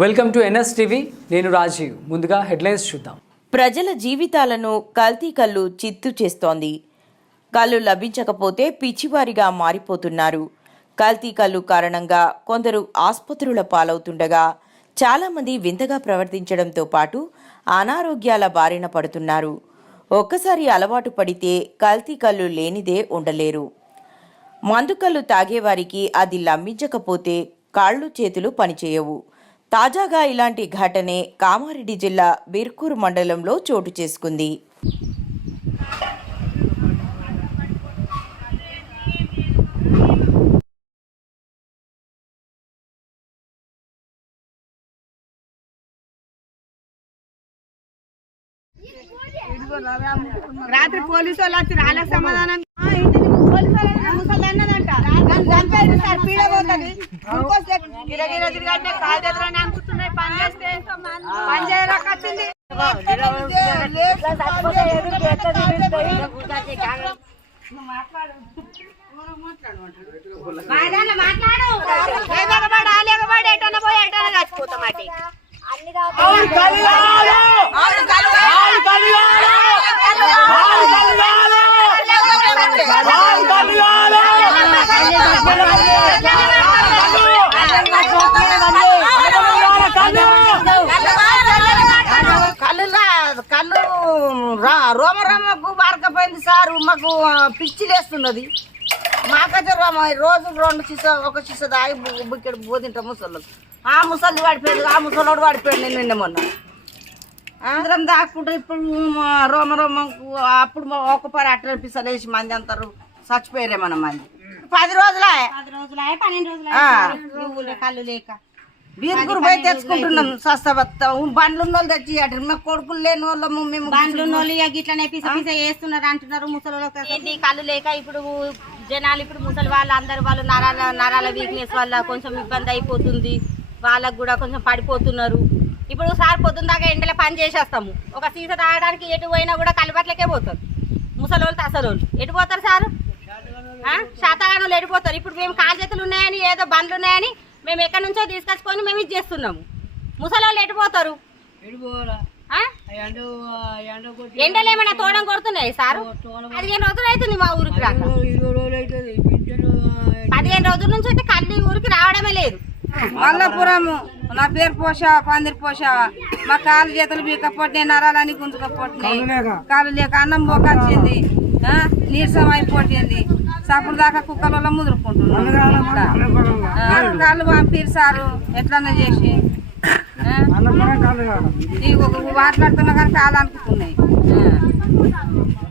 Welcome to NS TV. నేను రాజీవ్. ముందుగా headlines చూద్దాం. ప్రజల జీవితాలను కల్తీ కల్లు చిత్తు చేస్తోంది. కల్లు లభించకపోతే పిచ్చివారిగా మారిపోతున్నారు. కల్తీ కల్లు కారణంగా కొందరు ఆసుపత్రుల పాలవుతుండగా చాలామంది వింతగా ప్రవర్తించడంతో పాటు అనారోగ్యాల బారిన పడుతున్నారు. ఒక్కసారి అలవాటు పడితే కల్తీ కల్లు లేనిదే ఉండలేరు. మందుకల్లు తాగేవారికి అది లభించకపోతే కాళ్ళు చేతులు పనిచేయవు. తాజాగా ఇలాంటి ఘటనే కామారెడ్డి జిల్లా బిర్కూరు మండలంలో చోటు చేసుకుంది. రాత్రి పోలీసు వాళ్ళు వచ్చి రాళ్ళకి సమాధానం పోలీసు వాళ్ళు ముసలి అన్నదంట చంపేది సార్ పీడబోతుంది కాయదెదురని అనుకుంటున్నాయి. పని చేస్తే పని చేయడానికి వచ్చింది. మాట్లాడు ఎటన్నా పోయి ఎటన్నా చచ్చిపోతాం. కళ్ళు రోమ రోమకు బారకపోయింది సార్. మాకు పిచ్చి లేస్తున్నది. మాకైతే రోజు 2 సీస 1 సీస దాగి బుక్కెడు పోతింటాం ముసళ్ళు. ఆ ముసలి పడిపోయింది, ఆ ముసలోడు పడిపోయింది నిన్న మొన్న. అందరం దాక్కుంటారు. ఇప్పుడు రోమ రోమకు అప్పుడు 1 పరి అట్లా పిసలు వేసి మంది అంటారు చచ్చిపోయారే మన మంది. 10 రోజులే 12 రోజులే కళ్ళు లేక బీరుగురు పోయి తెచ్చుకుంటున్నాం. సస్తబత్త బండ్లు ఉన్న వాళ్ళు తెచ్చి మాకు కొడుకులు లేని వాళ్ళము. మేము బండ్లు ఉన్న వాళ్ళు ఇట్లనే పిస పిస వేస్తున్నారు అంటున్నారు ముసలి కళ్ళు లేక. ఇప్పుడు జనాలు ఇప్పుడు ముసలి వాళ్ళు అందరు వాళ్ళు నరాల వీక్నెస్ వల్ల కొంచెం ఇబ్బంది అయిపోతుంది. వాళ్ళకు కూడా కొంచెం పడిపోతున్నారు. ఇప్పుడు సార్ పొద్దున్న దాకా ఎండలో పని చేసేస్తాము. ఒక సీస తాగడానికి ఎటు పోయినా కూడా కలుబట్లకే పోతారు ముసలి వాళ్ళు. అసలు వాళ్ళు ఎటు పోతారు సార్? శాతగానులు ఎడిపోతారు. ఇప్పుడు మేము కాలు చేతులు ఉన్నాయని ఏదో బండ్లు ఉన్నాయని మేము ఎక్కడి నుంచో తీసుకొచ్చుకొని మేము ఇది చేస్తున్నాము. ముసలి వాళ్ళు ఎడిపోతారు. ఎండలు ఏమైనా తోడం కొడుతున్నాయి సార్? 15 రోజులు అవుతుంది మా ఊరికి రాక. 15 రోజుల నుంచి అయితే కళ్ళు ఊరికి రావడమే లేదు. మల్లపురము నా పేరు పోషావా పందిరి పోషావా. మా కాలు చేతులు బీకపోతే నరాలని గుంజుకపోతున్నాయి. కాలు లేక అన్నం పోకొచ్చింది, నీరసం అయిపోతుంది. సప్పుడు దాకా కుక్కల వల్ల ముదురుకుంటున్నాం. కాళ్ళు పంపిరు సారు ఎట్లన్నా చేసి. మాట్లాడుతున్నా కానీ కాలు అనుకుంటున్నాయి.